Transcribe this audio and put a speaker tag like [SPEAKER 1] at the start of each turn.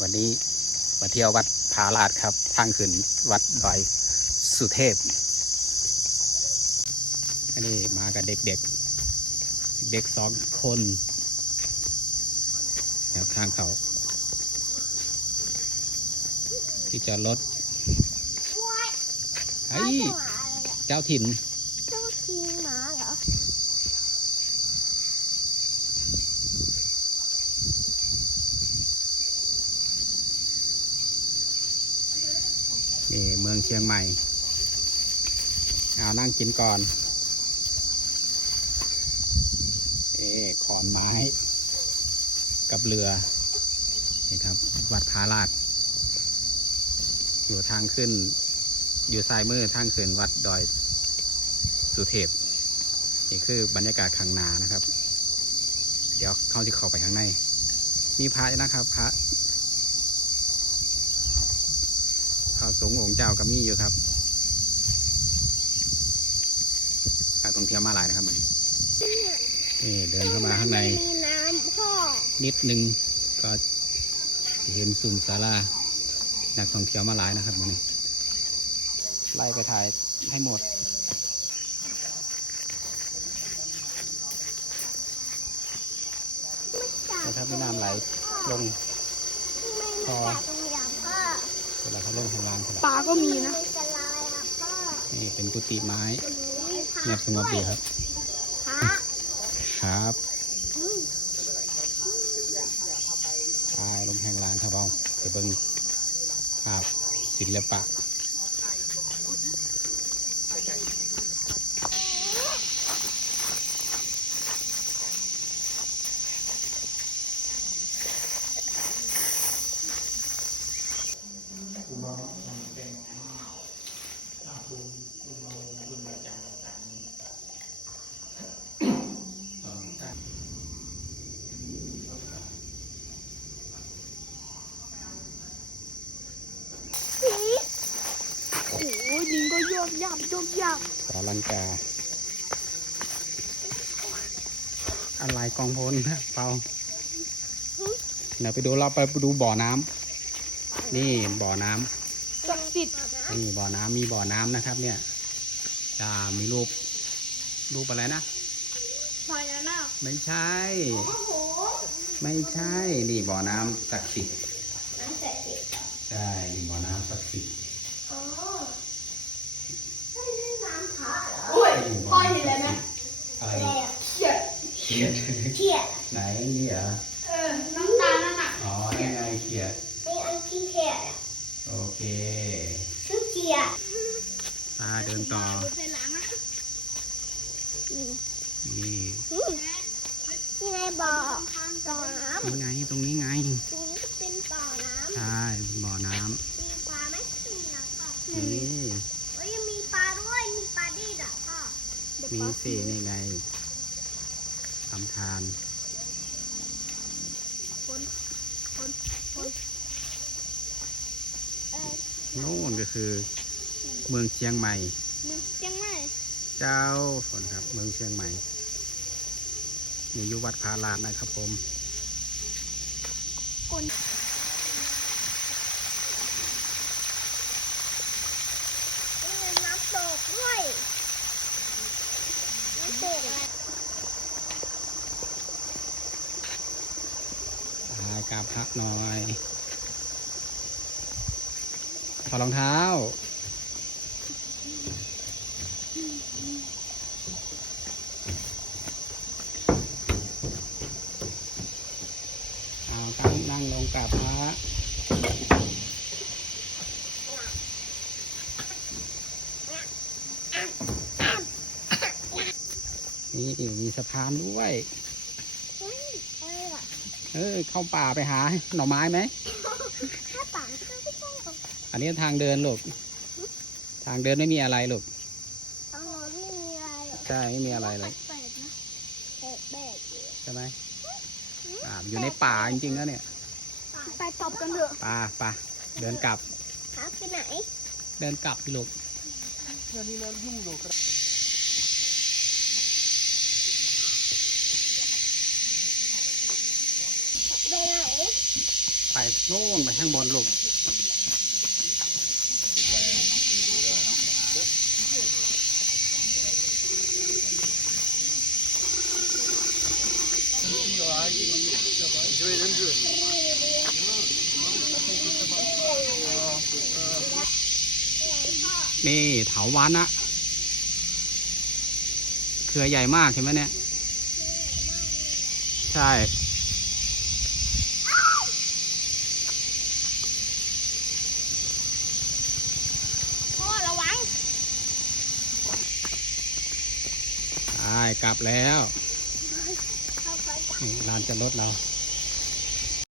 [SPEAKER 1] วันนี้มาเที่ยววัดผาลาดครับ ทางขึ้นวัดดอยสุเทพ อันนี้มากับเด็กๆ เด็กสองคนแนวทางเขา ที่จอดรถไอ้ยเจ้าถิ่น
[SPEAKER 2] เจ้าทีหมาเหรอ
[SPEAKER 1] นี่เมืองเชียงใหม่ เอานั่งกินก่อน เอขอนไม้ กับเรือ นี่ครับ วัดพาลาดอยู่ทางขึ้น อยู่ซ้ายมือทางขึ้นวัดดอยสุเทพ นี่คือบรรยากาศข้างนานะครับ เดี๋ยวเข้าที่เข้าไปข้างใน มีพระนะครับพระ พระ สงฆ์องค์เจ้าก็มีอยู่ครับนักท่องเที่ยวมาหลายนะครับมันนี่เดินเข้ามาข้างใน
[SPEAKER 2] น้ำพ่อ
[SPEAKER 1] นิดนึงก็เห็นซุ้มศาลานักท่องเที่ยวมาหลายนะครับมันไล่ไปถ่ายให้หมดนะครับมีน้ำไหลลงพอ ลาเขาลงข้างล่างครับ
[SPEAKER 3] ปลาก็มีนะ
[SPEAKER 2] ไม่จะลายอะพ่อ
[SPEAKER 1] นี่เป็นกุฏิไม้
[SPEAKER 2] มีพระ
[SPEAKER 1] เงียบสงบดีครับ
[SPEAKER 2] พระ
[SPEAKER 1] ครับ
[SPEAKER 2] อืม
[SPEAKER 1] ตายลงแห่งล่างครับเอาไปเบิ้งภาพศิลปะ
[SPEAKER 3] โอ้โหดินก็โยบยับโยบยับ
[SPEAKER 1] สารังกาอะไรกองพลนะเปล่าเดี๋ยวไปดูเราไปดูบ่อน้ำนี่บ่อน้ำ
[SPEAKER 3] ศักดิ์สิทธิ์
[SPEAKER 1] นี่บ่อน้ำมีบ่อน้ำนะครับ เนี่ยจะมีรูปรูปอะไรนะ
[SPEAKER 3] พญานาค
[SPEAKER 1] ไม่ใช่ไม่ใช่ นี่บ่อน้ำศักดิ์สิทธิ์
[SPEAKER 2] น้ำเสร็จสิ
[SPEAKER 1] ใช่นี่บ่อน้ำศักดิ์สิทธิ์
[SPEAKER 2] อ๋อไม่ใช่น้ำพระเหรอ
[SPEAKER 3] โอ้ย
[SPEAKER 1] นี่บ่
[SPEAKER 3] พ่อเห็นอะไรไหม
[SPEAKER 1] อะไร
[SPEAKER 2] อะไรอะ
[SPEAKER 3] เขียด
[SPEAKER 1] เขียด
[SPEAKER 2] เขียด
[SPEAKER 1] ไหนนี่เหรอ
[SPEAKER 3] เออน้ำตาลนั่นน่ะ
[SPEAKER 1] อ๋อนี่ไงเขียด
[SPEAKER 2] นี่อันที่เขียดอะ
[SPEAKER 1] โอเค
[SPEAKER 2] ชื่อเขียด
[SPEAKER 1] ตาเดินต่อ
[SPEAKER 2] อืม
[SPEAKER 1] นี่
[SPEAKER 2] อืมนี่ไงบ่อบ่อน้ำ
[SPEAKER 1] นี่ไง ตรงนี้ไง
[SPEAKER 2] ตรงนี้ก็เป็นบ่อน้ำ
[SPEAKER 1] ใช่บ่อน้
[SPEAKER 2] มีปลาไหมมีนะพ่อำ
[SPEAKER 1] นี่
[SPEAKER 2] เฮ้ยยังมีปลาด้วย มีปลาดีดอะพ่อ
[SPEAKER 1] มีสินี่ไงทำทาน
[SPEAKER 2] เออ
[SPEAKER 1] นู่นก็คือ เมืองเชียงใหม่
[SPEAKER 2] มึงยังไง
[SPEAKER 1] เจ้าฝนครับ เมืองเชียงใหม่นี่อยู่วัดพาลาดนะครับผม
[SPEAKER 2] คนมีน้ำตกด้วยน้ำตกอะไร
[SPEAKER 1] อากราบพระหน่อย ถอดรองเท้า เอาตั้งนั่งลงกราบพระนี่มีสะพานด้วย
[SPEAKER 2] เฮ้ยอะไรอะ
[SPEAKER 1] เออ เข้าป่าไปหาหน่อไม้ไหม
[SPEAKER 2] ถ้าป่าก็ไม่ต้องเอา
[SPEAKER 1] อั นนี้ทางเดินลูก ทางเดินไม่มีอะไรลูก
[SPEAKER 2] ทางโน้นไม่มีอะไรหรอก
[SPEAKER 1] ใช่ ไม่มีอะไรเลย
[SPEAKER 2] แปลกๆนะแปลกๆอยู่
[SPEAKER 1] ใช่ไหมอ่าอยู่ในป่าจริงๆแล้วเนี่ย
[SPEAKER 3] ไปตอบกันเถอะ
[SPEAKER 1] ป่าป่าเดินกลับ
[SPEAKER 2] หาไปไหน
[SPEAKER 1] เดินกลับพี่ลูก
[SPEAKER 2] ไปไหน
[SPEAKER 1] ไปไปโน่นไปข้างบนลูก นี่เถาวันนะเครือใหญ่มากเห็นไหมเนี่ย ใช่
[SPEAKER 3] พ่อระวัง
[SPEAKER 1] ใช่ กลับแล้ว นี่ลานจะรถเรา